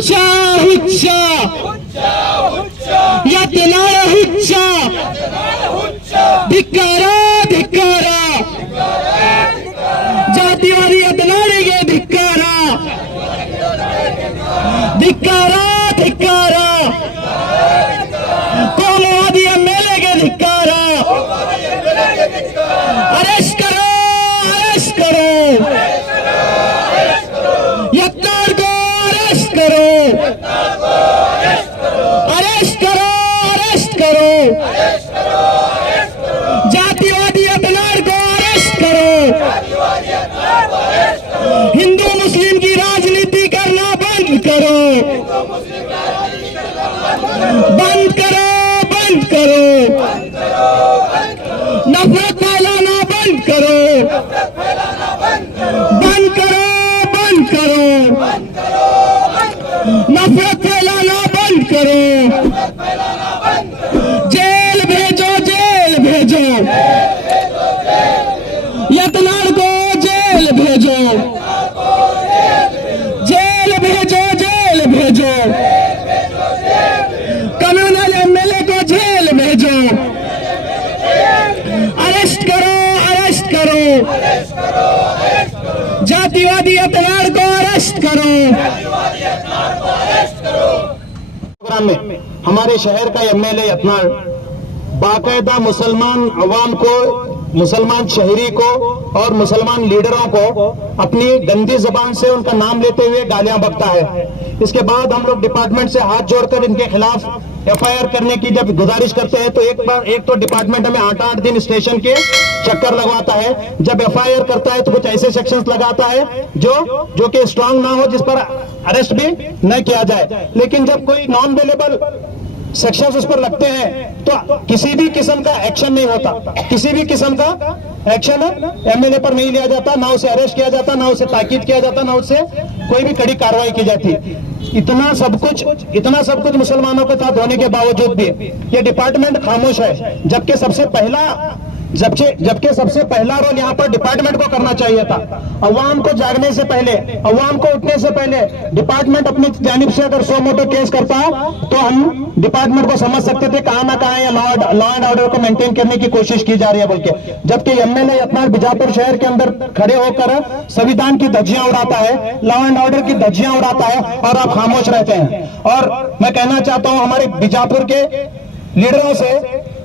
ಹುಚ್ಚ ಹುಚ್ಚ ಯತ್ನಾಳ ಹುಚ್ಚ ಧಿಕ್ಕಾರ ಧಿಕ್ಕಾರ ಜಾತಿವಾದಿ ಯತ್ನಾಳಿಗೆ ಧಿಕ್ಕಾರ ಧಿಕ್ಕಾರ ಧಿಕ್ಕಾರ ಕೋಮುವಾದಿ ಎಮ್ಎಲ್ಎಗೆ ಧಿಕ್ಕಾರ अरेस्ट करो अरेस्ट करो यत्नाल को अरेस्ट करो अरेस्ट करो अरेस्ट करो जातिवादी यत्नाल को अरेस्ट करो हिंदू मुस्लिम की राजनीति करना बंद करो बंद करो बंद करो नफरत फैलाना बंद करो बंद करो बंद करो नफरत फैलाना बंद करो जेल भेजो यत्नाल को जेल भेजो जेल भेजो जेल भेजो कम्युनल एमएलए को जेल भेजो अरेस्ट करो जातिवादी यत्नाल को अरेस्ट करो। प्रोग्राम में हमारे शहर का एमएलए यत्नाल बाकायदा मुसलमान अवाम को, मुसलमान शहरी को और मुसलमान लीडरों को अपनी गंदी जबान से उनका नाम लेते हुए गालियां बकता है। इसके बाद हम लोग डिपार्टमेंट से हाथ जोड़कर इनके खिलाफ एफआईआर करने की जब गुजारिश करते हैं तो एक तो डिपार्टमेंट हमें 8-8 दिन स्टेशन के चक्कर लगवाता है। जब एफआईआर करता है तो कुछ ऐसे सेक्शंस लगाता है जो कि स्ट्रांग ना हो, जिस पर अरेस्ट भी न किया जाए। लेकिन जब कोई नॉन अवेलेबल सेक्शंस उस पर लगते हैं तो किसी भी किस्म का एक्शन नहीं होता, किसी भी किस्म का एक्शन एमएलए पर नहीं लिया जाता, ना उसे अरेस्ट किया जाता, ना उसे ताकीद किया जाता, ना उससे कोई भी कड़ी कार्रवाई की जाती। इतना सब कुछ मुसलमानों के साथ होने के बावजूद भी ये डिपार्टमेंट खामोश है, जबकि सबसे पहला रोल यहाँ पर डिपार्टमेंट को करना चाहिए था। अवाम को जागने से पहले, अवाम को उठने से पहले डिपार्टमेंट अपनी जानिब से अगर 100 मोटो केस करता तो हम डिपार्टमेंट को समझ सकते थे कहां ना कहां ये लॉ एंड ऑर्डर को मेंटेन करने की कोशिश की जा रही है बोल के। जबकि एमएलए यत्नाल बीजापुर शहर के अंदर खड़े होकर संविधान की धज्जियां उड़ाता है, लॉ एंड ऑर्डर की धज्जियां उड़ाता है और आप खामोश रहते हैं। और मैं कहना चाहता हूं हमारे बीजापुर के लीडरों से,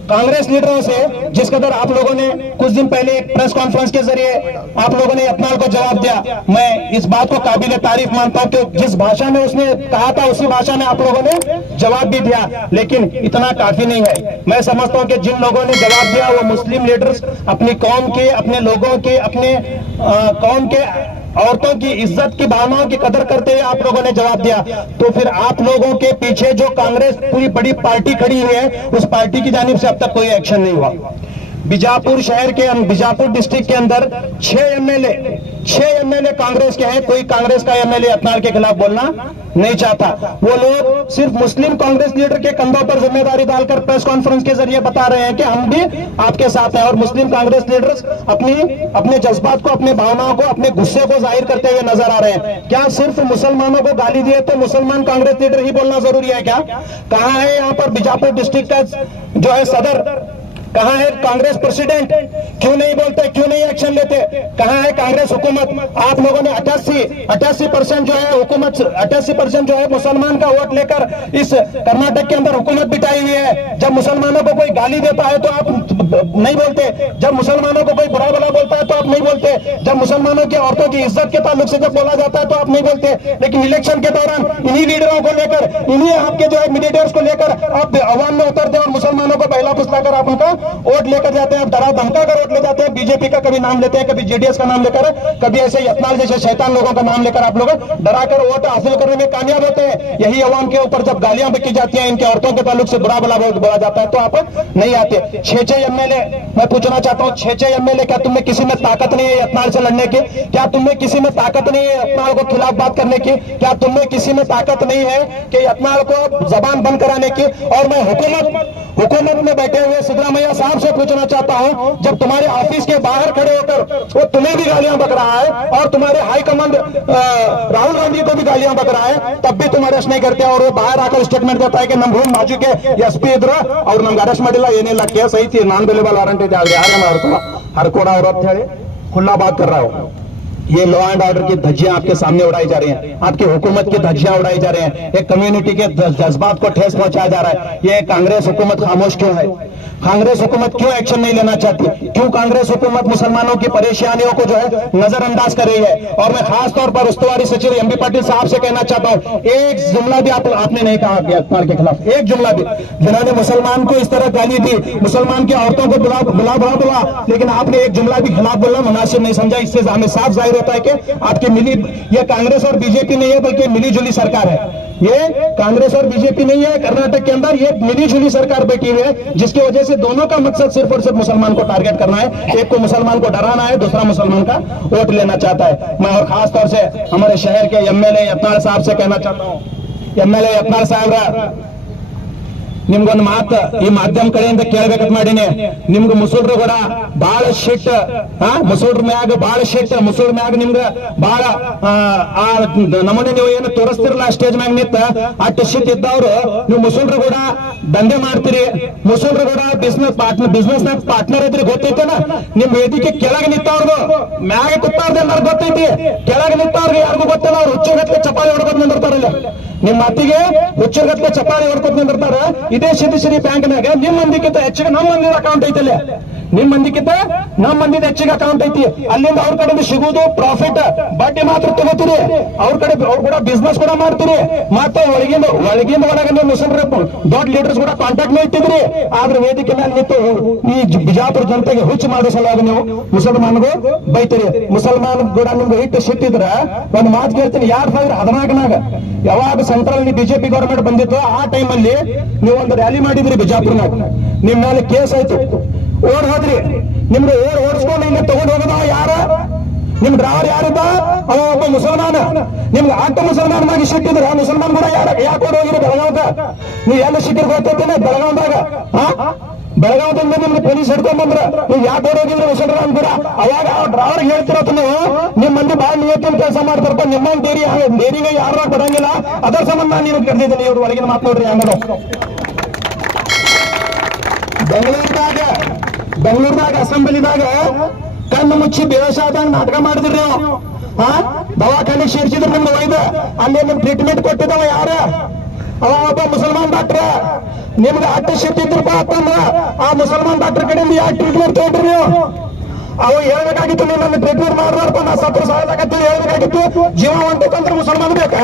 कांग्रेस लीडरों से, जिस कदर आप लोगों ने कुछ दिन पहले एक प्रेस कॉन्फ्रेंस के जरिए आप लोगों ने यत्नाल को जवाब दिया, मैं इस बात को काबिल तारीफ मानता हूं कि जिस भाषा में उसने कहा था उसी भाषा में आप लोगों ने जवाब भी दिया, लेकिन इतना काफी नहीं है। मैं समझता हूं कि जिन लोगों ने जवाब दिया वो मुस्लिम लीडर्स अपनी कौम के, अपने लोगों के, अपने कौम के औरतों की इज्जत की भावनाओं की कदर करते हुए आप लोगों ने जवाब दिया। तो फिर आप लोगों के पीछे जो कांग्रेस पूरी बड़ी पार्टी खड़ी हुई है उस पार्टी की जानिब से अब तक कोई एक्शन नहीं हुआ। बीजापुर शहर के, बीजापुर डिस्ट्रिक्ट के अंदर 6 एमएलए कांग्रेस के हैं, कोई कांग्रेस का एमएलए यत्नाल के खिलाफ बोलना नहीं चाहता। वो लोग सिर्फ मुस्लिम कांग्रेस लीडर के कंधों पर जिम्मेदारी डालकर प्रेस कॉन्फ्रेंस के जरिए बता रहे हैं कि हम भी आपके साथ हैं, और मुस्लिम कांग्रेस लीडर्स अपने जज्बात को, अपने भावनाओं को, अपने गुस्से को जाहिर करते हुए नजर आ रहे हैं। क्या सिर्फ मुसलमानों को गाली दिए तो मुसलमान कांग्रेस लीडर ही बोलना जरूरी है क्या? कहां है यहाँ पर बीजापुर डिस्ट्रिक्ट का जो है सदर, कहां है कांग्रेस प्रेसिडेंट? क्यों नहीं बोलते, क्यों नहीं एक्शन लेते? कहां है कांग्रेस हुकूमत? आप लोगों ने 88% जो है हुकूमत, 88% जो है मुसलमान का वोट लेकर इस कर्नाटक के अंदर हुकूमत बिठाई हुई है। जब मुसलमानों को कोई गाली देता है तो आप नहीं बोलते, जब मुसलमानों को कोई बुरा भला बोलता है तो आप नहीं बोलते, जब मुसलमानों की औरतों की इज्जत के ताल्लुक से जब बोला जाता है तो आप नहीं बोलते। लेकिन इलेक्शन के दौरान इन्हीं लीडरों को लेकर, इन्हीं आपके जो है मीडिएटर्स को लेकर आप अवाम में उतरते और मुसलमानों को बहला फुसलाकर आप उनका वोट लेकर जाते हैं, डरा धमका कर वोट ले जाते हैं। बीजेपी का कभी नाम लेते हैं, कभी जेडीएस का नाम लेकर, कभी ऐसे यत्नाल जैसे शैतान लोगों का नाम लेकर आप लोग डराकर वोट हासिल करने में कामयाब होते हैं। यही अवाम के ऊपर जब गालियां बकी जाती हैं, इनके औरतों के ताल्लुक से बुरा भला बोला जाता है तो आप नहीं आते। 6 एमएलए, मैं पूछना चाहता हूँ 6 एमएलए, क्या तुम्हें किसी में ताकत नहीं है यत्नाल से लड़ने की? क्या तुम्हें किसी में ताकत नहीं है यत्नाल को खिलाफ बात करने की? क्या तुम्हें किसी में ताकत नहीं है कि यत्नाल को जबान बंद कराने की? और मैं हुकूमत में बैठे हुए सिद्धरामैया साहब से पूछना चाहता हूं, जब तुम्हारे ऑफिस के बाहर खड़े होकर वो तुम्हें भी गालियां बक रहा है और तुम्हारे हाईकमांड राहुल गांधी को भी गालियां बक रहा है, तब भी तुम अरेस्ट नहीं करते और वो बाहर आकर स्टेटमेंट देता है कि नम भूमि बाजू के एसपी इದ್ರ ಅವ್ರು ನಮ್ಗೆ ಅರೆಸ್ಟ್ ಮಾಡಿಲ್ಲ, ಏನಿಲ್ಲ, ಕೇಸ್ ಐತಿ, ನಾನ್ ಬೆಲೆಬಲ್ ವಾರಂಟ್ ಇದೆ, ಅವ್ರು ಯಾರೇ ಮಾಡ್ತಾರ ಹರ್ಕೋಡ ಅವ್ರ ಅಂತ ಹೇಳಿ खुला बात कर रहा हूं। ये लॉ एंड ऑर्डर की धज्जियां आपके सामने उड़ाई जा रही हैं, आपकी हुकूमत की धज्जियां उड़ाई जा रही हैं, एक कम्युनिटी के जज्बात को ठेस पहुंचाया जा रहा है। ये कांग्रेस हुकूमत खामोश क्यों है? कांग्रेस हुकूमत क्यों एक्शन नहीं लेना चाहती? क्यों कांग्रेस हुकूमत मुसलमानों की परेशानियों को जो है नजरअंदाज कर रही है? और मैं खास तौर पर उस्तुवारी सचिव एमबी पाटिल साहब से कहना चाहता हूं, एक जुमला भी आपने नहीं कहा अखबार के खिलाफ, एक जुमला भी, जिन्होंने मुसलमान को इस तरह गाली दी, मुसलमान की औरतों को बुला, लेकिन आपने एक जुमला भी खिलाफ बोलना मुनासिब नहीं समझा। इससे हमें साफ जाहिर होता है कि आपकी मिली, ये कांग्रेस और बीजेपी नहीं है बल्कि मिली जुली सरकार है। ये कांग्रेस और बीजेपी नहीं है, कर्नाटक के अंदर ये मिली जुली सरकार बैठी हुई है, जिसकी वजह से दोनों का मकसद सिर्फ और सिर्फ मुसलमान को टारगेट करना है। एक को मुसलमान को डराना है, दूसरा मुसलमान का वोट लेना चाहता है। मैं और खास तौर से हमारे शहर के एमएलए यत्नाळ साहब से कहना चाहता हूं, एमएलए यत्नाळ साहब ನಿಮ್ಗೊಂದು ಮಾತು ಈ ಮಾಧ್ಯಮ ಕಡೆಯಿಂದ ಕೇಳಬೇಕಂತ ಮಾಡೀನಿ, ನಿಮ್ಗೆ ಮುಸುಲ್ರು ಕೂಡ ಬಾಳ ಶಿಟ್, ಮುಸುಲ್ರ ಮ್ಯಾಗ ಬಾಳ ಶಿಟ್, ಮುಸುಲ್ರ ಮ್ಯಾಗ ನಿಮ್ಗ ಬಾಳ ಆ ನಮೂನೆ ನೀವು ಏನು ತೋರಿಸ್ತಿರಲ್ಲ ಸ್ಟೇಜ್ ಮ್ಯಾಗ ನಿಂತ ಅಷ್ಟು ಶಿಟ್ ಇದ್ದವ್ರು ನೀವು ಮುಸುಲ್ರು ಕೂಡ ದಂಧೆ ಮಾಡ್ತೀರಿ, ಮುಸುಲ್ರು ಕೂಡ ಬಿಸ್ನೆಸ್ ನಾಗ ಪಾರ್ಟ್ನರ್ ಇದ್ರಿ ಗೊತ್ತೈತೇನ? ನಿಮ್ ವೇದಿಕೆ ಕೆಳಗೆ ನಿಂತವ್ರದು ಮ್ಯಾಗ ಕೂತಾರ್ದು ಎಲ್ಲಾರು ಗೊತ್ತೈತಿ, ಕೆಳಗೆ ನಿಂತವ್ರಿಗೆ ಯಾರಿಗೂ ಗೊತ್ತಿಲ್ಲ, ಅವ್ರು ಹುಚ್ಚಗತ್ಲೆ ಚಪಾಳಿ ಹೊಡ್ಕೊಂಡ್ ನಿಂದಿರ್ತಾರಲ್ಲ, ನಿಮ್ ಮಾತಿಗೆ ಹುಚ್ಚಗತ್ಲೆ ಚಪಾಳಿ ಹೊಡ್ಕೊಂಡ್ ನಿಂದಿರ್ತಾರ। ಇದೇ ಸಿಟಿ ಬ್ಯಾಂಕ್ನಾಗ ನಿಮ್ ಮಂದಿಕ್ಕಿಂತ ಹೆಚ್ಚಿಗೆ ನಮ್ಮ ಮಂದಿ ಅಕೌಂಟ್ ಐತಲ್ಲ, ನಿಮ್ ಮಂದಿಕ್ಕಿಂತ ನಮ್ಮ ಮಂದಿದ ಹೆಚ್ಚಿಗೆ ಅಕೌಂಟ್ ಐತಿ, ಅಲ್ಲಿಂದ ಅವ್ರ ಕಡೆ ಸಿಗುವುದು ಪ್ರಾಫಿಟ್, ಬಡ್ಡಿ ಮಾತ್ರ ತಗೋತೀರಿ, ಅವ್ರ ಕಡೆ ಅವ್ರು ಕೂಡ ಬಿಸ್ನೆಸ್ ಕೂಡ ಮಾಡ್ತೀರಿ, ಮತ್ತೆ ಒಳಗಿಂದ ಒಳಗೆ ನೀವು ಮುಸಲ್ಮಾನ ದೊಡ್ಡ ಲೀಡರ್ಸ್ ಕೂಡ ಕಾಂಟ್ಯಾಕ್ಟ್ ಮೇಲೆ ಇಟ್ಟಿದ್ರಿ, ಆದ್ರೆ ವೇದಿಕೆ ಮೇಲೆ ನಿಂತು ಈ ಬಿಜಾಪುರ ಜನತೆಗೆ ಹುಚ್ಚು ಮಾಡೋ ಸಲುವಾಗಿ ನೀವು ಮುಸಲ್ಮಾನ್ಗೂ ಬೈತೀರಿ। ಮುಸಲ್ಮಾನ್ ಕೂಡ ನಿಮ್ಗೆ ಹಿಟ್ಟು ಸಿಟ್ಟಿದ್ರ ಒಂದು ಮಾತು ಕೇಳ್ತೀನಿ, 2014ನಾಗ ಯಾವಾಗ ಸೆಂಟ್ರಲ್ ಬಿಜೆಪಿ ಗವರ್ಮೆಂಟ್ ಬಂದಿತ್ತು ಆ ಟೈಮ್ ಅಲ್ಲಿ ನೀವು ಒಂದು ರ್ಯಾಲಿ ಮಾಡಿದ್ರಿ ಬಿಜಾಪುರ್ನಾಗ, ನಿಮ್ ಮೇಲೆ ಕೇಸ್ ಆಯ್ತು, ಓಡ್ ಹೋದ್ರಿ, ನಿಮ್ಗೆ ಓಡಿಸ್ಕೊಂಡು ಇಲ್ಲಿ ತಗೊಂಡು ಹೋಗೋದ ಯಾರ? ನಿಮ್ ಡ್ರೈವರ್ ಯಾರಿದ್ದ? ಅವ ಒಬ್ಬ ಮುಸಲ್ಮಾನ, ನಿಮ್ಗೆ ಆಟ ಮುಸಲ್ಮಾನ್ ಮ್ಯಾಗ ಸಿಟ್ಟಿದ್ರ ಮುಸಲ್ಮಾನ್ ಕೂಡ ಯಾಕೆ ಓಡ್ ಹೋಗಿರಿ ಬೆಳಗಾವ್ದ? ನೀವು ಎಲ್ಲ ಸಿಕ್ಕಿರ್ ಗೊತ್ತೈತೇನೆ ಬೆಳಗಾವ್ದಾಗ? ಬೆಳಗಾವದಿಂದ ನಿಮ್ಗೆ ಪೊಲೀಸ್ ಹಿಡ್ಕೊಂಡ್ ಬಂದ್ರ ನೀವು ಯಾಕೆ ಓಡ್ ಹೋಗಿದ್ರಿ ಮುಸಲ್ಮಾನ್ ಕೂಡ? ಅವಾಗ ಡ್ರೈವರ್ ಹೇಳ್ತಿರತ್ತ ನೀವು, ನಿಮ್ ಮಂದಿ ಬಾಳ ನಿಯತ್ತಿನ ಕೆಲಸ ಮಾಡ್ತಾರಪ್ಪ, ನಿಮ್ಮ ದೇರಿಗೆ ಯಾರು ಕೊಡಂಗಿಲ್ಲ, ಅದರ ಸಂಬಂಧ ನಾನು ನೀವು ಕರೆದಿದ್ದೀನಿ, ಇವ್ರು ಒಳಗಿನ ಮಾತು ನೋಡ್ರಿ ಹಂಗ ಬೆಂಗಳೂರದಾಗ ಅಸೆಂಬ್ಲಿದಾಗ ಕಣ್ಣು ಮುಚ್ಚಿ ಬೇವಸಾಯದಾಗ ನಾಟಕ ಮಾಡಿದ್ರಿ ನೀವು, ದವಾಖಾನೆ ಸೇರಿಸಿದ್ರು ನಿಮ್ಗೆ ಒಯ್ದು, ಅಲ್ಲಿ ನಿಮ್ ಟ್ರೀಟ್ಮೆಂಟ್ ಕೊಟ್ಟಿದ್ದವ ಯಾರ? ಅವ ಒಬ್ಬ ಮುಸಲ್ಮಾನ್ ಡಾಕ್ಟರ್, ನಿಮ್ಗೆ ಅಟ್ಟ ಸಿಟ್ಟಿದ್ರಪ್ಪ ಅಂತಂದ್ರ ಆ ಮುಸಲ್ಮಾನ್ ಡಾಕ್ಟರ್ ಕಡೆಯಿಂದ ಯಾಕೆ ಟ್ರೀಟ್ಮೆಂಟ್ ತಗೊಂಡ್ರಿ ನೀವು? ಅವು ಹೇಳ್ಬೇಕಾಗಿತ್ತು, ನೀವು ನನ್ನ ಟ್ರೀಟ್ಮೆಂಟ್ ಮಾಡ್ಬಾರ್ದು, ನಾ ಸತ್ರ ಸಾಯದಾಗತ್ತೀನಿ ಹೇಳ್ಬೇಕಾಗಿತ್ತು। ಜೀವ ಹೊಂಟೈತಂದ್ರೆ ಮುಸಲ್ಮಾನ್ ಬೇಕಾ?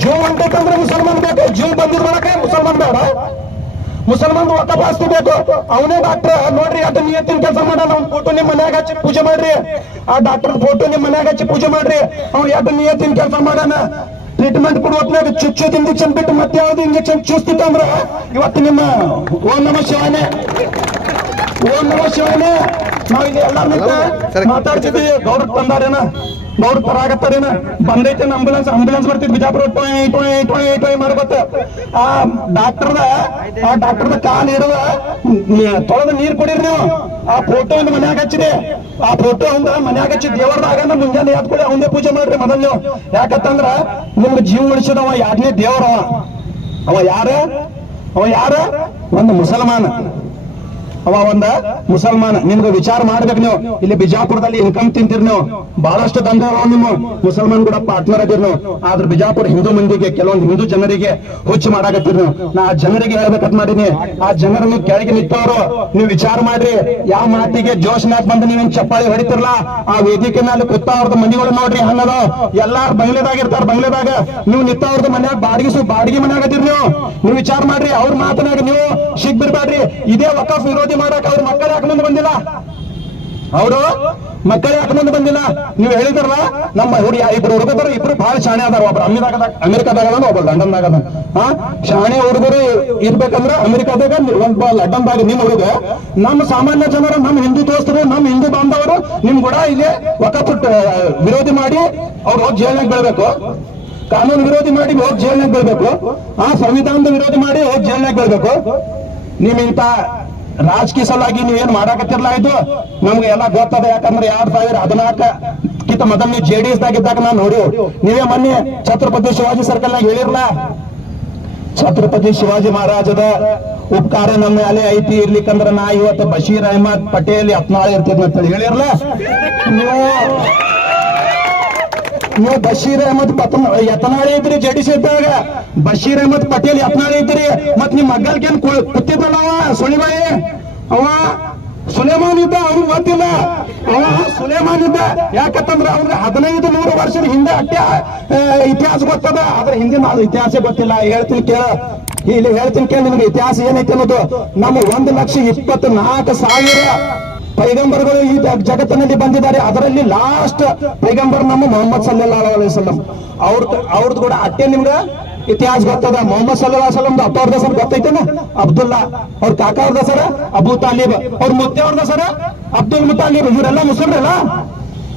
ಜೀವ ಹೊಂಟೈತಂದ್ರೆ ಮುಸಲ್ಮಾನ್ ಬೇಕು, ಜೀವ ಬಂದಿದ್ ಮಾಡಕ್ಕೆ ಮುಸಲ್ಮಾನ್ ಬೇಡ, ಮುಸಲ್ಮಾನ್ ವಕಫಾಸ್ತಿ ಬೇಕು, ಅವನೇ ಡಾಕ್ಟರ್ ನೋಡ್ರಿ, ಅದು ನಿಯತ್ತಿನ ಕೆಲಸ ಮಾಡ, ಅವ್ನ ಫೋಟೋ ನಿಮ್ ಮನ್ಯಾಗ ಹಚ್ಚಿ ಪೂಜೆ ಮಾಡ್ರಿ, ಆ ಡಾಕ್ಟರ್ ಫೋಟೋ ನಿಮ್ ಮನ್ಯಾಗ ಹಚ್ಚಿ ಪೂಜೆ ಮಾಡ್ರಿ, ಅವ್ನು ಯಾಕೆ ನಿಯತ್ತಿನ ಕೆಲಸ ಮಾಡೋಣ? ಟ್ರೀಟ್ಮೆಂಟ್ ಕೊಡುವತ್ನಾಗ ಚುಚ್ಚೋದ್ ಇಂಜೆಕ್ಷನ್ ಬಿಟ್ಟು ಮತ್ತೆ ಯಾವ್ದು ಇಂಜೆಕ್ಷನ್ ಚೂಸ್ತಿತ್ತಂದ್ರ ಇವತ್ತು ನಿಮ್ಮ ಓಂ ನಮಃ ಶಿವಾಯನೇ ನಾವ್ ಇಲ್ಲಿ ಎಲ್ಲಾರು ಮಾತಾಡ್ತಿದ್ವಿ, ಗೌಡ್ರ ತಂದಾರೇನ, ಗೌಡ್ರ ತರಾಗತ್ತಾರೇನ, ಬಂದೈತೆ ಅಂಬುಲೆನ್ಸ್ ಬರ್ತಿದ್ ಬಿಜಾಪುರ ಟೊಯ್ ಮಾಡ್ಕೊತ, ಆ ಡಾಕ್ಟರ್ದ ಕಾಲ್ ಇಡುವ ತೊಳೆದ ನೀರ್ ಕುಡೀರಿ ನೀವು, ಆ ಫೋಟೋ ಒಂದು ಮನ್ಯಾಗ ಹಚ್ಚಿರಿ, ಆ ಫೋಟೋ ಒಂದ ಮನ್ಯಾಗ ಹಚ್ಚಿ ದೇವರದಾಗ ಮುಂಜಾನೆ ಯಾತ್ ಕೂಡ ಅವಂದೇ ಪೂಜೆ ಮಾಡ್ರಿ ಮೊದಲ್ ನೀವು, ಯಾಕಂತಂದ್ರ ನಿಮ್ಗೆ ಜೀವ ಉಳಿಸಿದವ ಯಾರನೇ ದೇವರವ, ಅವ ಯಾರ? ಒಂದು ಮುಸಲ್ಮಾನ, ಅವ ಒಂದ ಮುಸಲ್ಮಾನ। ನಿಮ್ಗೆ ವಿಚಾರ ಮಾಡ್ಬೇಕು, ನೀವು ಇಲ್ಲಿ ಬಿಜಾಪುರದಲ್ಲಿ ಇನ್ಕಮ್ ತಿಂತೀರಿ, ನೀವು ಬಹಳಷ್ಟು ದಂಧೆ ನಿಮ್ಮ ಮುಸಲ್ಮಾನ್ ಕೂಡ ಪಾರ್ಟ್ನರ್ ಆಗಿರ್ ನೀವು, ಆದ್ರೆ ಬಿಜಾಪುರ ಹಿಂದೂ ಮಂದಿಗೆ ಕೆಲವೊಂದು ಹಿಂದೂ ಜನರಿಗೆ ಹುಚ್ಚು ಮಾಡಾಕತ್ತೀರಿ ನೀವು। ನಾ ಆ ಜನರಿಗೆ ಹೇಳ್ಬೇಕಂತ ಮಾಡೀನಿ, ಆ ಜನರನ್ನು ಕೆಳಗೆ ನಿಂತವ್ರು ನೀವು ವಿಚಾರ ಮಾಡ್ರಿ, ಯಾವ ಮಾತಿಗೆ ಜೋಶ್ ಮ್ಯಾಕ್ ಬಂದು ನೀವೇನ್ ಚಪ್ಪಾಳಿ ಹೊಡಿತಿರ್ಲಾ, ಆ ವೇದಿಕೆ ಮೇಲೆ ಕೂತವ್ರದ್ದು ಮಂದಿಗಳು ನೋಡ್ರಿ ಹಂಗದ, ಎಲ್ಲಾರು ಬಂಗ್ಲೆದಾಗ ಇರ್ತಾರ, ಬಂಗ್ಲೆದಾಗ ನೀವು ನಿಂತವ್ರದ್ದು ಮನ್ಯಾಗ ಬಾಡಿಗೆ ಮನ್ಯಾಗ ಅದೀರಿ ನೀವು ವಿಚಾರ ಮಾಡ್ರಿ, ಅವ್ರ ಮಾತನಾಗ ನೀವು ಸಿಗ್ ಬಿಡ್ಬೇಡ್ರಿ। ಇದೇ ವಕಫ್ ವಿರೋಧಿ ಮಾಡಕ್ ಅವ್ರ ಮಕ್ಕಳು ಯಾಕೆ ಮುಂದೆ ಬಂದಿಲ್ಲ? ನೀವು ಹೇಳಿದ್ರಲ್ಲ, ನಮ್ಮ ಇಬ್ರು ಹುಡುಗರು ಇಬ್ರು ಬಹಳ ಶಾಣೆ ಅದಾರ, ಒಬ್ರು ಅಮೆರಿಕಾದಾಗ ಒಬ್ಬರು ಲಂಡನ್ದಾಗ ಅದ, ಶಾಣೆ ಹುಡುಗರು ಇರ್ಬೇಕಂದ್ರ ಅಮೆರಿಕಾದಾಗ ಒಬ್ಬ ಲಂಡನ್ದಾಗ ನಿಮ್ ಹುಡುಗ, ನಮ್ಮ ಸಾಮಾನ್ಯ ಜನರು, ನಮ್ಮ ಹಿಂದೂ ದೋಸ್ತರು, ನಮ್ಮ ಹಿಂದೂ ಬಾಂಧವರು ನಿಮ್ ಕೂಡ ಇಲ್ಲಿ ವಕಫ್ ವಿರೋಧಿ ಮಾಡಿ ಅವ್ರು ಹೋಗಿ ಜೈಲ್ನಾಗ ಬೀಳ್ಬೇಕು, ಕಾನೂನು ವಿರೋಧಿ ಮಾಡಿ ಹೋಗಿ ಜೈಲ್ನಾಗ ಬೀಳ್ಬೇಕು, ಆ ಸಂವಿಧಾನದ ವಿರೋಧಿ ಮಾಡಿ ಹೋಗಿ ಜೈಲ್ನಾಗ ಬೀಳ್ಬೇಕು। ರಾಜಕೀಯ ಸಲುವಾಗಿ ನೀವೇನ್ ಮಾಡಾಕತ್ತಿರಲ್ಲ ಇದು ನಮ್ಗೆ ಎಲ್ಲ ಗೊತ್ತದ. ಯಾಕಂದ್ರೆ 2014 ಮೊದಲು ನೀವು JDS ದಾಗಿದ್ದಾಗ ನಾನು ನೋಡಿ, ನೀವೇ ಮೊನ್ನೆ ಛತ್ರಪತಿ ಶಿವಾಜಿ ಸರ್ಕಲ್ ನಾಗ ಹೇಳಿರಲ್ಲ, ಛತ್ರಪತಿ ಶಿವಾಜಿ ಮಹಾರಾಜದ ಉಪಕಾರ ನಮ್ಮ ಮೇಲೆ ಐತಿ, ಇರ್ಲಿಕ್ಕಂದ್ರ ನಾ ಇವತ್ತು ಬಶೀರ್ ಅಹಮದ್ ಪಟೇಲ್ ಯತ್ನಾಳ್ ಇರ್ತಿದ್ನ ಅಂತ ಹೇಳಿರಲ್ಲ. ನೀವು ಬಶೀರ್ ಅಹಮದ್ ಯತ್ನಾಳ್ ಇದ್ರಿ JDS ಇದ್ದಾಗ, ಬಶೀರ್ ಅಹಮದ್ ಪಟೇಲ್ ಯತ್ನಾಳ್ ಇದ್ರಿ, ಮತ್ ನಿಮ್ ಮಗ್ಗಲ್ಕೇನ್ ಕೂತಿದ್ದಲ್ಲ ಅವ ಸುಳಿಬಾಯಿ, ಅವ ಸುಲೇಮಾನ್ ಇದ್ದ, ಅವ್ನು ಗೊತ್ತಿಲ್ಲ. ಅವ ಸುಲೇಮಾನ್ ಇದ್ದ, ಯಾಕಂತಂದ್ರ ಅವ್ರಿಗೆ 1500 ವರ್ಷದ ಹಿಂದೆ ಅಟ್ಟೆ ಇತಿಹಾಸ ಗೊತ್ತದ, ಆದ್ರೆ ಹಿಂದಿನ ಇತಿಹಾಸ ಗೊತ್ತಿಲ್ಲ. ಹೇಳ್ತೀನಿ ಕೇಳ, ಇಲ್ಲಿ ಹೇಳ್ತೀನಿ ಕೇಳಿ, ನಿಮ್ಗೆ ಇತಿಹಾಸ ಏನೈತೆ ಅನ್ನೋದು. ನಮ್ಮ 1,24,000 ಪೈಗಂಬರ್ಗಳು ಈ ಜಗತ್ತಿನಲ್ಲಿ ಬಂದಿದ್ದಾರೆ. ಅದರಲ್ಲಿ ಲಾಸ್ಟ್ ಪೈಗಂಬರ್ ನಮ್ಮ ಮೊಹಮ್ಮದ್ ಸಲ್ಲಲ್ಲಾಹು ಅಲೈಹಿ ವಸಲ್ಲಂ. ಅವ್ರದ್ದು ಕೂಡ ಅಟ್ಟೆ ನಿಮ್ಗೆ ಇತಿಹಾಸ ಗೊತ್ತದ. ಮೊಹಮ್ಮದ್ ಸಲ್ಲಲ್ಲಾಹು ಅಲೈಹಿ ವಸಲ್ಲಂ ಅಪ್ಪವ್ರದ ಹೆಸರು ಗೊತ್ತೈತೇನ? ಅಬ್ದುಲ್ಲಾ. ಅವ್ರ ಕಾಕಾ ಅವ್ರದ ಹೆಸರ ಅಬೂ ತಾಲಿಬ್. ಅವ್ರ ಮುತ್ತೆ ಅವ್ರದ ಹೆಸರ ಅಬ್ದುಲ್ ಮುತಾಲಿಬ್. ಇವರೆಲ್ಲ ಮುಸ್ಲಿಮ್ರಲ್ಲ.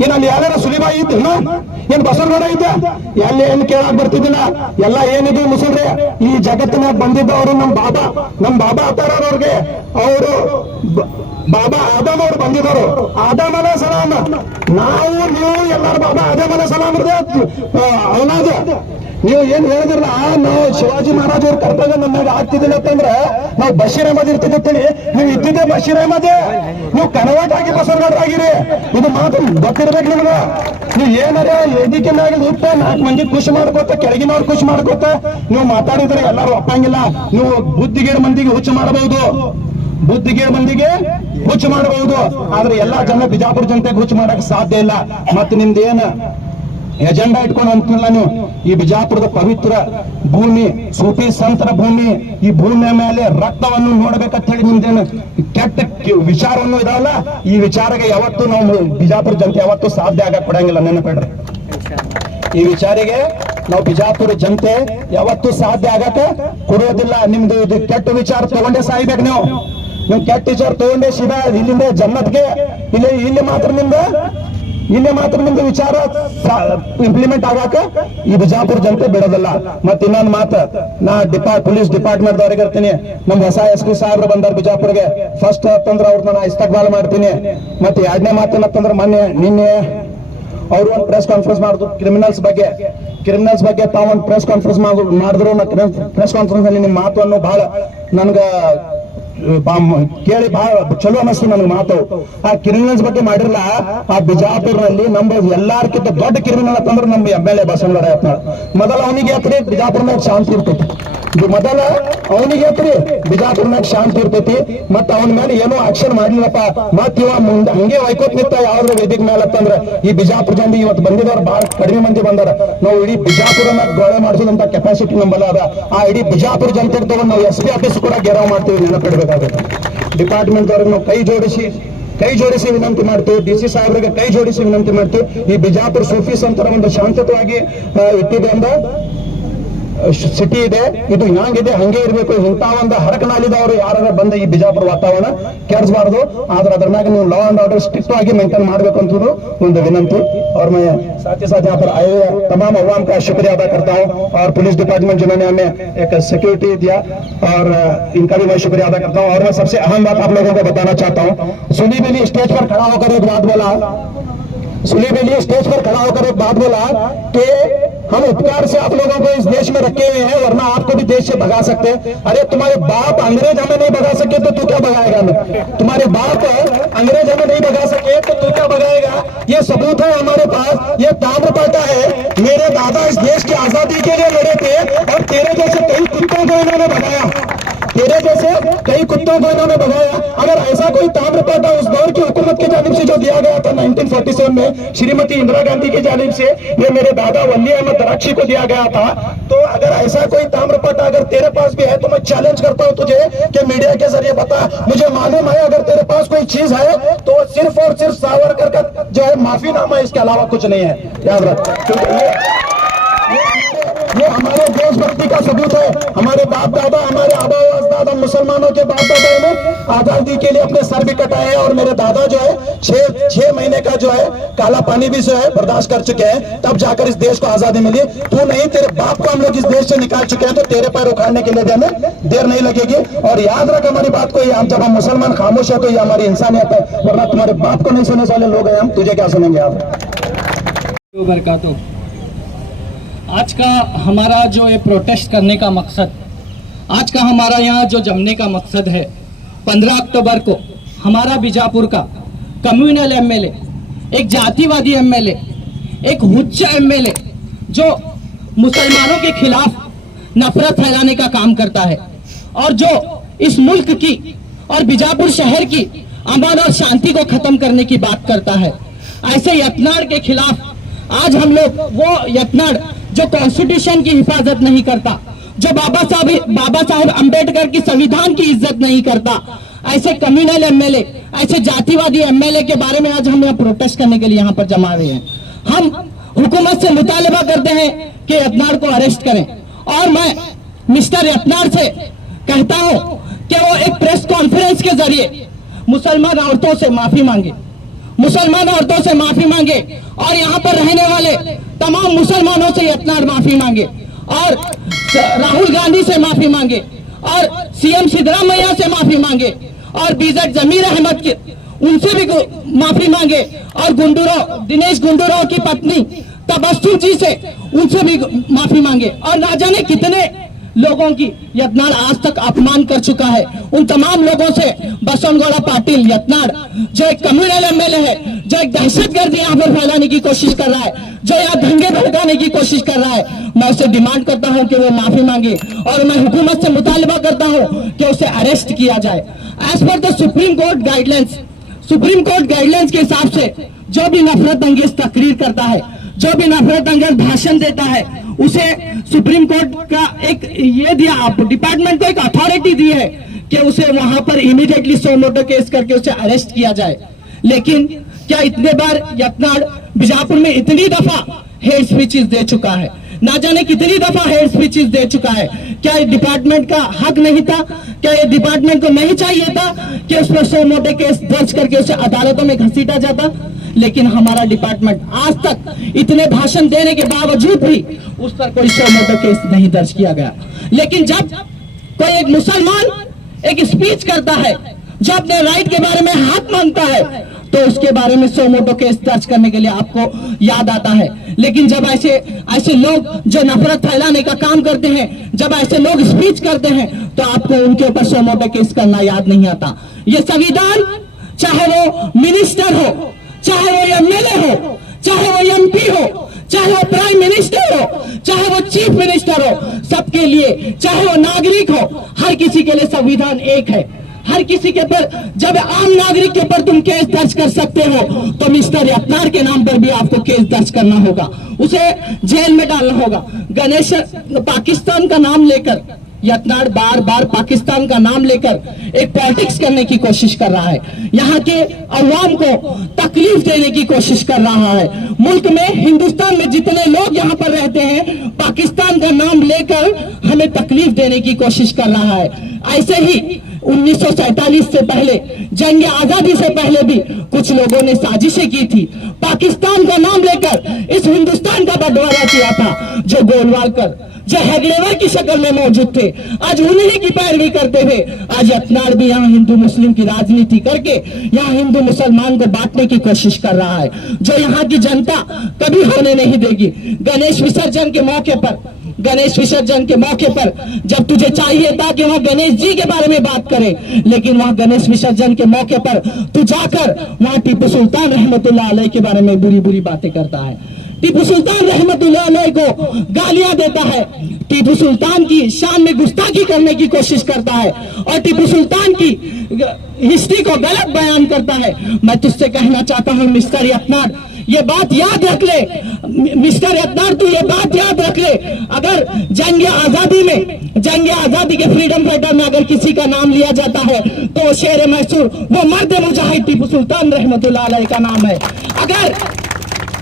ಏನ್ ಅಲ್ಲಿ ಯಾವ್ದಾರ ಸುಲಿಬಾಯಿ ಇದ್ದೇನ? ಏನ್ ಬಸವನಗೌಡ ಇದ್ದ? ಎಲ್ಲಿ ಏನ್ ಕೇಳಾಕ್ ಬರ್ತಿದ್ದಿಲ್ಲ. ಎಲ್ಲ ಏನಿದು ಮುಸಲ್ರೆ. ಈ ಜಗತ್ತಿನಾಗ ಬಂದಿದ್ದವರು ನಮ್ಮ ಬಾಬಾ ಅವ್ರಿಗೆ ಅವರು ಬಾಬಾ ಆದಮ್ ಅವ್ರು ಬಂದಿದ್ದಾರೆ. ಆದಮ್ ಅಲೈಹಿ ಸಲಾಂ. ನಾವು ನೀವು ಎಲ್ಲಾರು ಬಾಬಾ ಆದಮ್ ಅಲೈಹಿ ಸಲಾಂ ಅವನಾದ. ನೀವು ಏನ್ ಹೇಳಿದ್ರಲ್ಲ, ನಾವು ಶಿವಾಜಿ ಮಹಾರಾಜ್ ಅವ್ರ ಕರ್ತವ್ಯ ನಮಗೆ ಆಗ್ತಿದ್ದಿಲ್ಲ ಅಂತಂದ್ರ ನಾವು ಬಶೀರ್ ಅಹಮದ್ ಇರ್ತಿದ್ದೇಳಿ. ನೀವು ಇದ್ದಿದ್ದೆ ಬಶೀರ್ ಅಹಮದೇ. ನೀವು ಕನ್ವರ್ಟ್ ಆಗಿ ಬಸವನಗೌಡರಾಗಿರಿ. ಇದು ಮಾತು ಗೊತ್ತಿರ್ಬೇಕು ನಿಮ್ಗೆ. ನೀವು ಏನಾರ ಎದಿಕೆನಾಗಿ ಹುಟ್ಟ 4 ಮಂದಿ ಖುಷಿ ಮಾಡ್ಕೋತ, ಕೆಳಗಿನವ್ರು ಖುಷಿ ಮಾಡ್ಕೋತ ನೀವು ಮಾತಾಡಿದ್ರೆ ಎಲ್ಲಾರು ಒಪ್ಪಂಗಿಲ್ಲ. ನೀವು ಬುದ್ಧಿಗೇಡು ಮಂದಿಗೆ ಹುಚ್ಚು ಮಾಡಬಹುದು, ಬುದ್ಧಿಗೇಡು ಮಂದಿಗೆ ಹುಚ್ಚು ಮಾಡಬಹುದು. ಆದ್ರೆ ಎಲ್ಲಾ ಜನ ಬಿಜಾಪುರ ಜನತೆಗೆ ಹುಚ್ಚು ಮಾಡಕ್ ಸಾಧ್ಯ ಇಲ್ಲ. ಮತ್ತೆ ನಿಮ್ದೇನು ಎಜೆಂಡಾ ಇಟ್ಕೊಂಡು ಅಂತಿಲ್ಲ ನೀವು. ಈ ಬಿಜಾಪುರದ ಪವಿತ್ರ ಭೂಮಿ, ಸೂಫಿ ಸಂತರ ಭೂಮಿ, ಈ ಭೂಮಿಯ ಮೇಲೆ ರಕ್ತವನ್ನು ನೋಡ್ಬೇಕಂತ ಹೇಳಿ ನಿಮ್ದೇನು ಕೆಟ್ಟ ವಿಚಾರವನ್ನು ಇದಾವಲ್ಲ, ಈ ವಿಚಾರಕ್ಕೆ ಯಾವತ್ತೂ ನಾವು ಬಿಜಾಪುರ ಜನತೆ ಯಾವತ್ತೂ ಸಾಧ್ಯ ಆಗಕ್ ಕೊಡಂಗಿಲ್ಲ. ನೆನಪಿಡ್ರಿ, ಈ ವಿಚಾರಿಗೆ ನಾವು ಬಿಜಾಪುರ ಜನತೆ ಯಾವತ್ತೂ ಸಾಧ್ಯ ಆಗಕ ಕೊಡೋದಿಲ್ಲ. ನಿಮ್ದು ಇದು ಕೆಟ್ಟ ವಿಚಾರ ತಗೊಂಡೇ ಸಾಯ್ಬೇಕು. ನೀವು ಕೆಟ್ಟ ವಿಚಾರ ತಗೊಂಡೇ ಸೀದಾ ಇಲ್ಲಿಂದ ಜನ್ನತ್ಗೆ. ಇಲ್ಲಿ ಮಾತ್ರ ನಿಮ್ದು ವಿಚಾರ ಇಂಪ್ಲಿಮೆಂಟ್ ಆಗಾಕ ಈ ಬಿಜಾಪುರ ಜನತೆ ಬಿಡೋದಿಲ್ಲ. ಮತ್ತೆ ಇನ್ನೊಂದು ಮಾತು, ನಾ ಪೊಲೀಸ್ ಡಿಪಾರ್ಟ್ಮೆಂಟ್ ದವರಿಗೆ ಇರ್ತೀನಿ. ನಮ್ ಹೊಸ SP ಸಾಹೇಬ್ರು ಬಂದಾರ ಬಿಜಾಪುರ್ಗೆ. ಫಸ್ಟ್ ಅಂತಂದ್ರೆ ಅವ್ರನ್ನ ನಾ ಇಸ್ತಕ್ಬಾಲ್ ಮಾಡ್ತೀನಿ. ಮತ್ತೆ 2ನೇ ಮಾತು ಏನಂತಂದ್ರೆ ನಿನ್ನೆ ಅವ್ರು ಒಂದು ಪ್ರೆಸ್ ಕಾನ್ಫರೆನ್ಸ್ ಮಾಡಿದ್ರು ಕ್ರಿಮಿನಲ್ಸ್ ಬಗ್ಗೆ ತಾವೊಂದು ಪ್ರೆಸ್ ಕಾನ್ಫರೆನ್ಸ್ ಮಾಡಿದ್ರು. ಪ್ರೆಸ್ ಕಾನ್ಫರೆನ್ಸ್ ಅಲ್ಲಿ ನಿಮ್ಮ ಮಾತನ್ನು ಬಹಳ ನನ್ಗ ಕೇಳಿ ಬಹಳ ಚಲೋ ಅನಿಸ್ತು ನನಗೆ ಮಾತು. ಆ ಕ್ರಿಮಿನಲ್ಸ್ ಬಗ್ಗೆ ಮಾಡಿರಲ್ಲ, ಆ ಬಿಜಾಪುರ್ನಲ್ಲಿ ನಮ್ಮ ಎಲ್ಲಾರ್ಕಿಂತ ದೊಡ್ಡ ಕ್ರಿಮಿನಲ್ ಅಂತಂದ್ರೆ ನಮ್ಮ MLA ಬಸವನಗೌಡ ಯತ್ನಾಳ್. ಮೊದಲ ಅವನಿಗೆ ಹತ್ರಿ ಬಿಜಾಪುರ್ನಾಗ ಶಾಂತಿ ಇರ್ತೈತಿ. ಮೊದಲ ಅವನಿಗೆ ಹತ್ರಿ ಬಿಜಾಪುರ್ನಾಗ ಶಾಂತಿ ಇರ್ತೈತಿ. ಮತ್ತ ಅವನ ಮೇಲೆ ಏನೋ ಆಕ್ಷನ್ ಮಾಡ್ಲಿಲ್ಲಪ್ಪ, ಮತ್ ಇವ ಮುಂದೆ ಹಂಗೆ ವೈಕೋತ್ ನಿಂತ ಯಾವ್ದ್ರ ವೇದಿಕೆ ಮೇಲೆ ಅಂತಂದ್ರೆ ಈ ಬಿಜಾಪುರ ಜನ ಇವತ್ತು ಬಂದಿದವ್ರು ಬಹಳ ಕಡಿಮೆ ಮಂದಿ ಬಂದಾರ. ನಾವು ಇಡೀ ಬಿಜಾಪುರನ ಗೋಳೆ ಮಾಡಿಸೋದಂತ ಕೆಪಾಸಿಟಿ ನಂಬಲ್ಲ ಅದ. ಆ ಇಡೀ ಬಿಜಾಪುರ ಜನತೆಗೆ ತಗೊಂಡು ನಾವು SP ಆಫೀಸ್ ಕೂಡ ಗೆರವ್ ಮಾಡ್ತೀವಿ. ನೆನಪಿಡ್ಬೇಕಾಗುತ್ತೆ. ಡಿಪಾರ್ಟ್ಮೆಂಟ್ ಅವ್ರಿಗೆ ನಾವು ಕೈ ಜೋಡಿಸಿ ವಿನಂತಿ ಮಾಡ್ತೀವಿ. DC ಸಾಹೇಬರಿಗೆ ಕೈ ಜೋಡಿಸಿ ವಿನಂತಿ ಮಾಡ್ತೀವಿ. ಈ ಬಿಜಾಪುರ ಸೂಫಿ ಸಂತರ ಒಂದು ಶಾಂತವಾಗಿ ಇಟ್ಟಿದೆ ಅಂದ ಸಿಟಿ ಇದೆ. ಇದು ಹ್ಯಾಂಗಿದೆ ಹಂಗೆ ಇರ್ಬೇಕು. ಇಂಥ ಒಂದು ಹರಕನಾಲಿದವರು ಯಾರು ಬಂದ ಈ ಬಿಜಾಪುರ ವಾತಾವರಣ ಕೆಡಿಸಬಾರ್ದು. ಆದ್ರೆ ಅದ್ರ ಮ್ಯಾಗ ನೀವು ಲಾ ಅಂಡ್ ಆರ್ಡರ್ ಸ್ಟ್ರಿಕ್ಟ್ ಆಗಿ ಮೇಂಟೈನ್ ಮಾಡ್ಬೇಕು ಅಂತ ಒಂದು ವಿनंती। और मैं साथ ही साथ यहाँ पर आए हुए तमाम अवाम का शुक्रिया अदा करता हूँ और पुलिस डिपार्टमेंट जिन्होंने हमें एक सिक्योरिटी दिया और इनका भी मैं शुक्रिया अदा करता हूँ। और मैं सबसे अहम बात आप लोगों को बताना चाहता हूँ, सुनी बेली स्टेज पर खड़ा होकर एक बात बोला, सुनी बेली स्टेज पर खड़ा होकर एक बात बोला कि हम उपकार से आप लोगों को इस देश में रखे हुए हैं वरना आपको भी देश से भगा सकते हैं। अरे तुम्हारे बाप अंग्रेज हमें नहीं भगा सके तो तू क्या भगाएगा हमें? तुम्हारे बाप अंग्रेज हमें नहीं भगा सके तो तू क्या भगाएगा? ये सबूत है हमारे पास, ये ताम्रपाटा है। मेरे दादा इस देश की आजादी के लिए लड़े थे और तेरे जैसे कई कुत्तों को इन्होंने भगाया, तेरे जैसे कई कुत्तों को इन्होंने भगाया। अगर ऐसा कोई ताम्रपाटा उस दौर की हुकूमत की जानिब से जो दिया गया था 1947 में श्रीमती इंदिरा गांधी की जानिब से, ये मेरे दादा वली अहमद दराक्षी को दिया गया था। तो अगर ऐसा कोई ताम्रपाटा अगर तेरे पास भी है तो मैं चैलेंज करता हूं तुझे कि मीडिया के जरिए बता। मुझे मालूम है अगर तेरे पास कोई चीज है तो सिर्फ और सिर्फ सावरकर का जो है माफीनामा, इसके अलावा कुछ नहीं है। याद रख, ये हमारे देशभक्ति का सबूत है। हमारे बाप दादा, हमारे आबा अजदाद, मुसलमानों के बाप दादा ने आजादी के लिए अपने सर भी कटाए हैं। और मेरे दादा जो है 6 महीने का जो है काला पानी भी जो है बर्दाश्त कर चुके हैं, तब जाकर इस देश को आजादी मिली। तू नहीं, तेरे बाप को हम लोग इस देश से निकाल चुके हैं, तो तेरे पैर उखाड़ने के लिए देर नहीं लगेगी। और याद रख हमारी बात को, हम जब हम मुसलमान खामोश है तो ये हमारी इंसानियत है, वरना तुम्हारे बाप को नहीं सुनने वाले लोग हैं हम, तुझे क्या सुनेंगे आप। बरकातो। आज का हमारा जो ये प्रोटेस्ट करने का मकसद, आज का हमारा यहाँ जो जमने का मकसद है, 15 अक्टूबर को हमारा बीजापुर का कम्युनल एमएलए, एक जातिवादी एमएलए, एक हुच्चा एमएलए जो मुसलमानों के खिलाफ नफरत फैलाने का काम करता है और जो इस मुल्क की और बीजापुर शहर की अमन और शांति को खत्म करने की बात करता है, ऐसे यत्नाड़ के खिलाफ आज हम लोग, वो यत्नाड़ जो कॉन्स्टिट्यूशन की हिफाजत नहीं करता, जो बाबा साहब अंबेडकर की संविधान की इज्जत नहीं करता, ऐसे कम्युनल एमएलए, ऐसे जातिवादी एमएलए के बारे में आज हम यहाँ प्रोटेस्ट करने के लिए यहाँ पर जमा हुए हैं। हम हुकूमत से मुतालबा करते हैं कि यत्नाड़ को अरेस्ट करें और मैं मिस्टर यत्नाड़ से कहता हूं कि वो एक प्रेस कॉन्फ्रेंस के जरिए मुसलमान औरतों से माफी मांगे, मुसलमान औरतों से माफी मांगे और यहाँ पर रहने वाले तमाम मुसलमानों से यत्नाड़ माफी मांगे और राहुल गांधी से माफी मांगे और सीएम सिद्धरामैया से माफी मांगे और बीजेड जमीर अहमद के उनसे भी माफी मांगे और दिनेश गुंडूराव की पत्नी तबस्सुम जी से उनसे भी माफी मांगे और ना जाने कितने लोगों की यत्नाड़ आज तक अपमान कर चुका है। उन तमाम लोगों से बसवनगौड़ा पाटिल यत्नाड़ जो एक कम्युनल एमएलए है, जो एक दहशतगर्दी यहाँ पर फैलाने की कोशिश कर रहा है, जो यहाँ दंगे भड़काने की कोशिश कर रहा है, मैं उसे डिमांड करता हूँ कि वो माफी मांगे और मैं हुकूमत से मुतालबा करता हूँ कि उसे अरेस्ट किया जाए। As per the supreme court guidelines के हिसाब से जो भी नफरत अंगेज तकरीर करता है, जो भी नफरत अंगेज भाषण देता है, उसे सुप्रीम कोर्ट का एक ये दिया, डिपार्टमेंट को एक अथॉरिटी दी है कि उसे वहां पर इमीडिएटली सो मोटो केस करके उसे अरेस्ट किया जाए। लेकिन क्या इतने बार यत्नाड़ बीजापुर में इतनी दफा हेट स्पीचेस दे चुका है, ना जाने कितनी दफा हेट स्पीचेस दे चुका है। क्या ये डिपार्टमेंट का हक नहीं था? क्या ये डिपार्टमेंट को नहीं चाहिए था कि उस पर सो मोटे केस दर्ज करके उसे अदालतों में घसीटा जाता? लेकिन हमारा डिपार्टमेंट आज तक इतने भाषण देने के बावजूद भी उस पर कोई सो मोटो केस नहीं दर्ज किया गया। लेकिन जब कोई एक मुसलमान एक स्पीच करता है, जो अपने राइट के बारे में हाथ मांगता है, तो उसके बारे में सो मोटो केस दर्ज करने के लिए आपको याद आता है। लेकिन जब ऐसे लोग जो नफरत फैलाने का काम करते हैं, जब ऐसे लोग स्पीच करते हैं, तो आपको उनके ऊपर सो मोटो केस करना याद नहीं आता। ये संविधान, चाहे वो मिनिस्टर हो, चाहे वो एमएलए हो, चाहे वो एमपी हो, चाहे वो प्राइम मिनिस्टर हो, चाहे वो चीफ मिनिस्टर हो, सबके लिए, चाहे वो नागरिक हो, हर किसी के लिए संविधान एक है। हर किसी के पर, जब आम नागरिक के ऊपर तुम केस दर्ज कर सकते हो, तो मिस्टर यत्नाड़ के नाम पर भी आपको केस दर्ज करना होगा, उसे जेल में डालना होगा। गणेश पाकिस्तान का नाम लेकर यत्नाड़ बार बार पाकिस्तान का नाम लेकर एक पॉलिटिक्स करने की कोशिश कर रहा है, यहाँ के अवाम को तकलीफ देने की कोशिश कर रहा है। मुल्क में, हिंदुस्तान में जितने लोग यहाँ पर रहते हैं, पाकिस्तान का नाम लेकर हमें तकलीफ देने की कोशिश कर रहा है। ऐसे ही 1947 से पहले, जंग आजादी से पहले भी कुछ लोगों ने साजिशें की थी, पाकिस्तान का नाम लेकर इस हिंदुस्तान का बंटवारा किया था। जो गोलवालकर, जो हेगड़ेवर की शक्ल में मौजूद थे, आज उन्हीं की पैरवी करते हुए आज यत्नाड़ भी यहाँ हिंदू मुस्लिम की राजनीति करके यहाँ हिंदू मुसलमान को बांटने की कोशिश कर रहा है, जो यहाँ की जनता कभी होने नहीं देगी। गणेश विसर्जन के मौके पर जब तुझे चाहिए था कि वहाँ गणेश जी के बारे में बात करें, लेकिन वहाँ गणेश विसर्जन के मौके पर तू जाकर वहाँ टीपू सुल्तान रहमतुल्लाह अलैह के बारे में बुरी बुरी बातें करता है, टीपू सुल्तान रहमतुल्लाह अलैह को गालियां देता है, टीपू सुल्तान की शान में गुस्ताखी करने की कोशिश करता है और टीपू सुल्तान की हिस्ट्री को गलत बयान करता है। मैं तुझसे कहना चाहता हूं मिस्टर यत्नाड़, ये बात याद रख ले, मिस्टर यत्नाड़ तू ये बात याद रख ले, अगर जंग आजादी के फ्रीडम फाइटर में अगर किसी का नाम लिया जाता है तो शेर मैसूर, वो मर्द मुजाहिद टीपू सुल्तान रहमतुल्लाह अलैह का नाम है।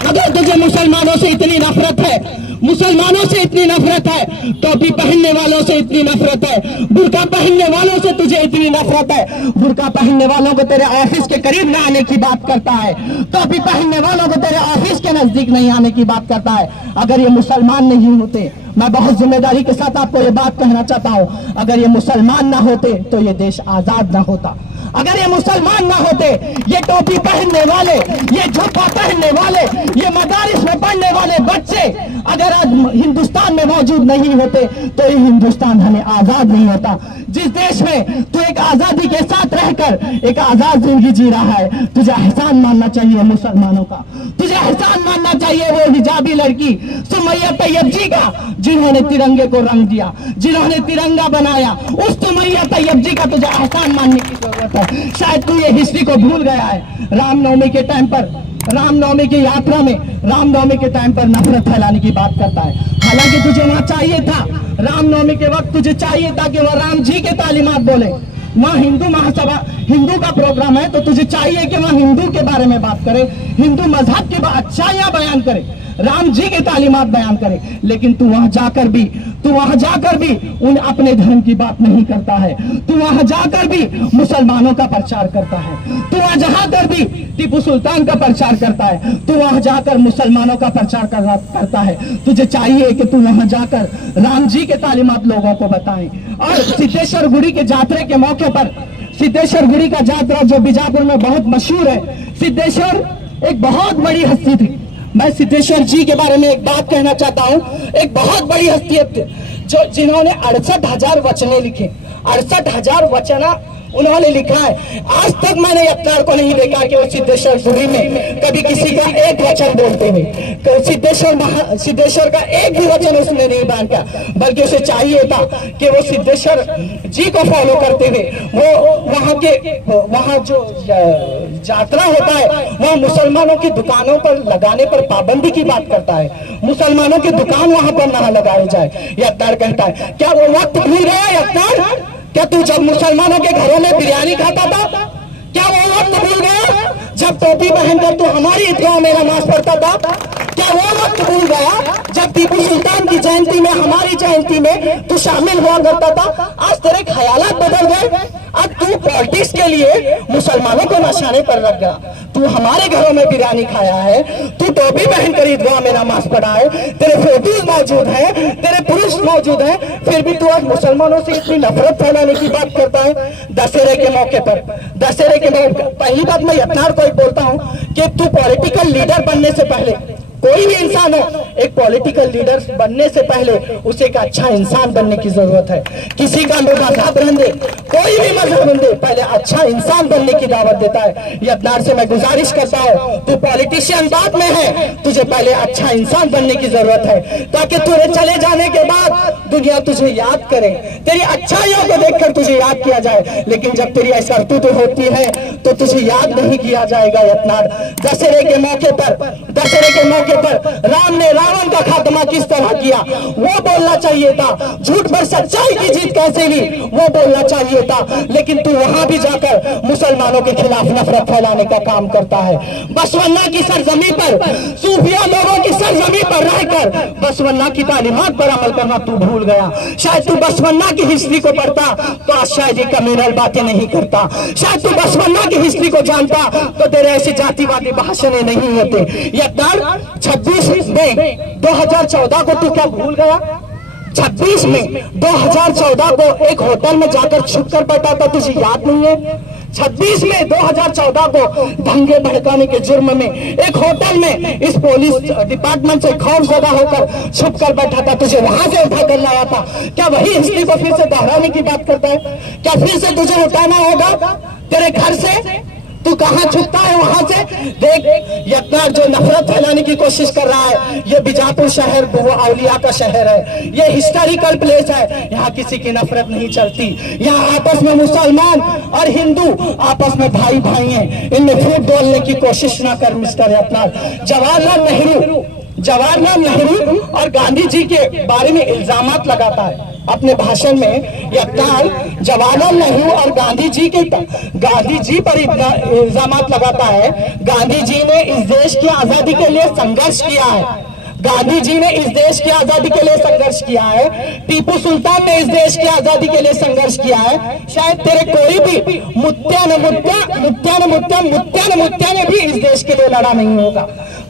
अगर तुझे मुसलमानों से इतनी नफरत है, मुसलमानों से इतनी नफरत है, टोपी पहनने वालों से इतनी नफरत है, बुर्का पहनने वालों से तुझे इतनी नफरत है। बुर्का पहनने वालों को तेरे ऑफिस के करीब न आने की बात करता है, टोपी पहनने वालों को तेरे ऑफिस के नजदीक नहीं आने की बात करता है। अगर ये मुसलमान नहीं होते, मैं बहुत जिम्मेदारी के साथ आपको ये बात कहना चाहता हूं, अगर ये मुसलमान ना होते तो ये देश आजाद ना होता। अगर ये मुसलमान ना होते, ये टोपी पहनने वाले, ये झुब्बा पहनने वाले, ये मदारिस में पढ़ने वाले बच्चे अगर आज हिंदुस्तान में मौजूद नहीं होते तो ये हिंदुस्तान हमें आजाद नहीं होता। जिस देश में तू एक आजादी के साथ रहकर एक आजाद जिंदगी जी रहा है, तुझे एहसान मानना चाहिए मुसलमानों का। तुझे एहसान मानना चाहिए वो हिजाबी लड़की सुमैया तैयब जी का, जिन्होंने तिरंगे को रंग दिया, जिन्होंने तिरंगा बनाया। उस सुमैया तैयब जी का तुझे एहसान मानने की जरूरत है। शायद तू ये हिस्ट्री को भूल गया है। रामनवमी के टाइम पर, रामनवमी की यात्रा में, रामनवमी के टाइम पर नफरत फैलाने की बात करता है। हालांकि तुझे वहां चाहिए था, रामनवमी के वक्त तुझे चाहिए था कि वह राम जी के तालीमात बोले। वहाँ हिंदू महासभा, हिंदू का प्रोग्राम है, तो तुझे चाहिए कि वहाँ हिंदू के बारे में बात करे, हिंदू मजहब की अच्छाइयां बयान करे, राम जी के तालीमात बयान करे। लेकिन तू वहां जाकर भी उन अपने धर्म की बात नहीं करता है। तू वहां जाकर भी मुसलमानों का प्रचार करता है। तू वहां जाकर भी टीपू सुल्तान का प्रचार करता है। तू वहां जाकर मुसलमानों का प्रचार करता है। तुझे चाहिए कि तू वहां जाकर राम जी के तालीमात लोगों को बताए। और सिद्धेश्वर गुड़ी के जात्रे के मौके पर, सिद्धेश्वर गुड़ी का जात्रा जो बीजापुर में बहुत मशहूर है, सिद्धेश्वर एक बहुत बड़ी हस्ती थी। मैं सिद्धेश्वर जी के बारे में एक बात कहना चाहता हूं। एक बहुत बड़ी हस्तियत जो जिन्होंने 68,000 वचने लिखे, 68,000 वचना उन्होंने लिखा है। आज तक मैंने यत्नार को नहीं देखा कि वो सिद्धेश्वर गुड़ी में कभी किसी का एक वचन बोलते हुए, सिद्धेश्वर का एक भी वचन उसने नहीं बांटा, बल्कि उसे चाहिए था कि वो सिद्धेश्वर जी को फॉलो करते हुए वो वहां जो यात्रा होता है वहाँ मुसलमानों की दुकानों पर लगाने पर पाबंदी की बात करता है। मुसलमानों की दुकान वहां पर ना लगाई जाए, यत्नार कहता है। क्या वो वक्त भूल गया यत्नार? क्या तू जब मुसलमानों के घरों में बिरयानी खाता था, क्या वो वक्त भूल गया जब टोपी पहनकर तू हमारी ईदगाह में नमाज पढ़ता था? क्या वो वक्त भूल गया जब टीपू सुल्तान की जयंती में, हमारी जयंती में तू शामिल हुआ करता था? आज तेरे ख्यालात बदल गए। अब तू पॉलिटिक्स के लिए मुसलमानों को निशाने पर रख गया। तू हमारे घरों में बिरयानी खाया है, तू टोपी पहनकर ईदगाह में नमाज पढ़ा है, तेरे फोटोज मौजूद हैं, तेरे पुरुष मौजूद हैं, फिर भी तू आज मुसलमानों से इतनी नफरत फैलाने की बात करता है। दशहरे के मौके पर, दशहरे के मौके, पहली बात मैं यत्नार को बोलता हूं कि तू पॉलिटिकल लीडर बनने से पहले, कोई भी इंसान हो, एक पॉलिटिकल लीडर बनने से पहले उसे एक अच्छा इंसान बनने की जरूरत है। किसी का मजहब रहने, कोई भी मजहब रहने, पहले अच्छा इंसान बनने की दावत देता है। यत्नार से मैं गुजारिश करता हूँ, तू पॉलिटिशियन बाद में है, तुझे पहले अच्छा इंसान बनने की जरूरत है, ताकि तुझे चले जाने के बाद दुनिया तुझे याद करे, तेरी अच्छाइयों को देखकर तुझे याद किया जाए। लेकिन जब तेरी ऐसा होती है तो तुझे याद नहीं किया जाएगा। यत्नार दशहरे के मौके पर राम ने रावण का खात्मा किस तरह किया वो बोलना चाहिए था। झूठ पर सच्चाई की जीत कैसे ली वो बोलना चाहिए था। लेकिन तू वहां भी जाकर मुसलमानों के खिलाफ नफरत फैलाने का काम करता है। बसवन्ना की सरजमी पर, सूफिया लोगों की सरजमी पर रहकर बसवन्ना की तालीमात पर अमल करना तू भूल गया। शायद तू बसवन्ना की हिस्ट्री को पढ़ता तो आज शायद ये कम्युनल बातें नहीं करता। शायद तू बसवन्ना की हिस्ट्री को जानता तो तेरे ऐसे जातिवादी भाषण नहीं होते। यत्नार 26 मई 2014 को तू क्या भूल गया? 26 मई 2014 को एक होटल में जाकर छुप कर बैठा था, तुझे याद नहीं है? 26 मई 2014 को दंगे भड़काने के जुर्म में एक होटल में इस पुलिस डिपार्टमेंट से खौफजदा होकर छुप कर बैठा था, तुझे वहां से उठा कर लाया था। क्या वही हिस्ट्री को फिर से दोहराने की बात करता है? क्या फिर से तुझे उठाना होगा तेरे घर से? तू कहां छुपता है वहां से? देख, यत्नार जो नफरत फैलाने की कोशिश कर रहा है, ये बीजापुर शहर वो औलिया का शहर है, ये हिस्टोरिकल प्लेस है, यहाँ किसी की नफरत नहीं चलती। यहाँ आपस में मुसलमान और हिंदू आपस में भाई भाई हैं, इनमें फूट डालने की कोशिश ना कर मिस्टर यत्नार। जवाहरलाल नेहरू और गांधी जी के बारे में इल्जामात लगाता है अपने भाषण में। यत्नार जवाहरलाल नेहरू और गांधी जी पर इल्जामात लगाता है। गांधी जी ने इस देश की आजादी के लिए संघर्ष किया है, गांधी जी ने इस देश की आजादी के लिए संघर्ष किया है, टीपू सुल्तान ने इस देश की आजादी के लिए संघर्ष किया है। शायद तेरे कोई भी मुत्या ने भी इस देश के लिए लड़ा नहीं होगा।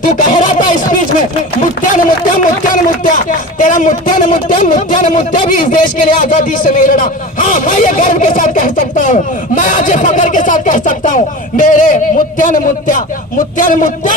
तू कह रहा था स्पीच में मुत्या ने मुत्या, तेरा मुत्या भी इस देश के लिए आजादी से नहीं लड़ा। हाँ, मैं ये गर्व के साथ कह सकता हूँ, मैं आज फख्र के साथ कह सकता हूँ, मेरे मुत्या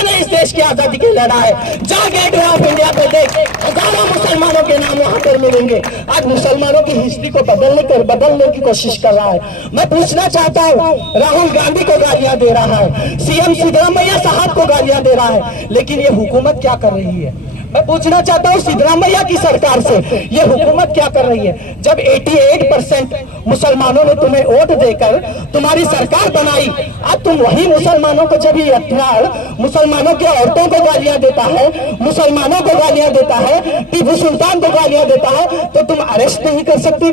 ने इस देश की आजादी के लिए लड़ा है। जा गेट वे ऑफ इंडिया पे देख, हजारों मुसलमानों के नाम वहां पर मिलेंगे। आज मुसलमानों की हिस्ट्री को बदलने की कोशिश कर रहा है। मैं पूछना चाहता हूँ, राहुल गांधी को गालियां दे रहा है, सीएम सिद्धरामैया साहब को गालियां दे रहा है, लेकिन ये हुकूमत क्या कर रही है? मैं पूछना चाहता हूं सिद्धरामैया की सरकार से, ये हुकूमत क्या कर रही है? जब 88% मुसलमानों ने तुम्हें वोट देकर तुम्हारी सरकार बनाई, आज तुम वही मुसलमानों को, जब ये हथियार मुसलमानों की औरतों को गालियां देता है, मुसलमानों को गालियां देता है, टीपू सुल्तान को गालियां देता है, तो तुम अरेस्ट नहीं कर सकते?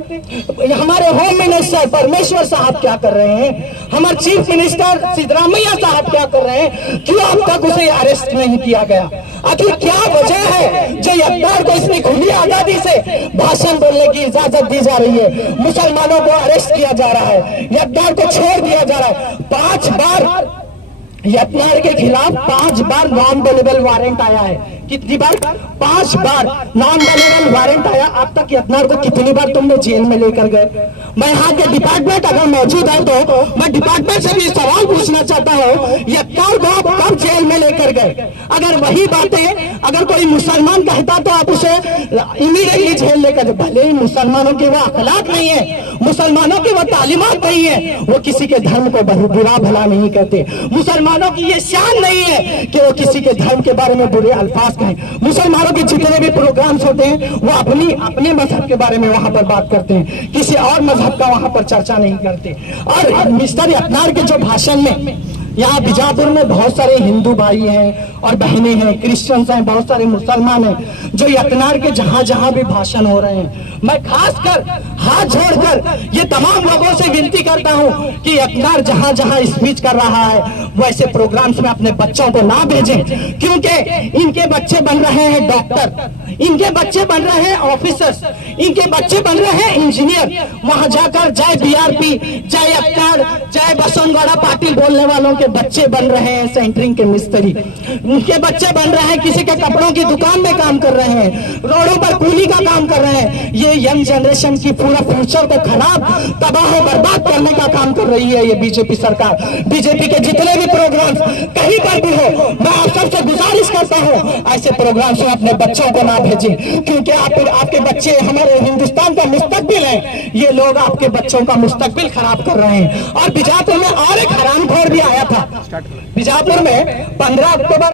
हमारे होम मिनिस्टर परमेश्वर साहब क्या कर रहे हैं? हमारे चीफ मिनिस्टर सिद्धरामैया साहब क्या कर रहे हैं? क्यों अब तक उसे अरेस्ट नहीं किया गया? आखिर क्या वजह है जो यत्नार को इतनी खुली आजादी से भाषण बोलने की इजाजत दी जा रही है? मुसलमानों को अरेस्ट किया जा रहा है, यत्नार को छोड़ दिया जा रहा है। 5 बार यत्नार के खिलाफ 5 बार नॉन बेलेबल वारंट आया है। कितनी बार? 5 बार नॉन बेलेबल वारंट आया। अब तक यत्नार को कितनी बार तुमने जेल में लेकर गए? मैं यहाँ के डिपार्टमेंट अगर मौजूद है तो मैं डिपार्टमेंट से भी सवाल पूछना चाहता हूँ, यत्नार को आप कब जेल में लेकर गए? अगर वही बातें अगर कोई मुसलमान कहता तो आप उसे इमीडिएटली जेल लेकर, भले ही मुसलमानों के वो अखलाक नहीं है, मुसलमानों की वो तालीमात नहीं है, वो किसी के धर्म को बुरा भला नहीं कहते, मुसलमानों की ये शान नहीं है कि वो किसी के धर्म के बारे में बुरे अल्फाज कहें। मुसलमानों के जितने भी प्रोग्राम्स होते हैं वो अपने मजहब के बारे में वहां पर बात करते हैं, किसी और मजहब का वहां पर चर्चा नहीं करते। और मिस्टर यत्नार के जो भाषण में, यहाँ बीजापुर में बहुत सारे हिंदू भाई हैं और बहनें हैं, क्रिश्चियंस हैं, बहुत सारे मुसलमान हैं, जो यत्नार के जहां भी भाषण हो रहे हैं, मैं खासकर हाथ जोड़कर ये तमाम लोगों से विनती करता हूं कि यत्नार जहां स्पीच कर रहा है वैसे प्रोग्राम्स में अपने बच्चों को ना भेजें, क्योंकि इनके बच्चे बन रहे हैं डॉक्टर, इनके बच्चे बन रहे हैं ऑफिसर्स, इनके बच्चे बन रहे हैं इंजीनियर। वहां जाकर जय बीआरपी, जय यत्नार, जय बसवनगौड़ा पाटिल बोलने वालों के बच्चे बन रहे हैं सेंटरिंग के मिस्त्री, उनके बच्चे बन रहे हैं किसी के कपड़ों की दुकान में काम कर रहे हैं, रोडों पर कूली का काम कर रहे हैं। ये यंग जनरेशन की पूरा फ्यूचर को खराब, तबाह बर्बाद करने का काम कर रही है ये बीजेपी सरकार। बीजेपी के जितने भी प्रोग्राम्स कहीं पर भी हो, मैं आप सबसे गुजारिश करता हूं ऐसे प्रोग्राम्स में अपने बच्चों को ना भेजें, क्योंकि आपके बच्चे हमारे हिंदुस्तान का मुस्तकबिल है। ये लोग आपके बच्चों का मुस्तकबिल खराब कर रहे हैं। और बीजापुर में और एक हरामखोर भी आया था, बीजापुर में 15 अक्टूबर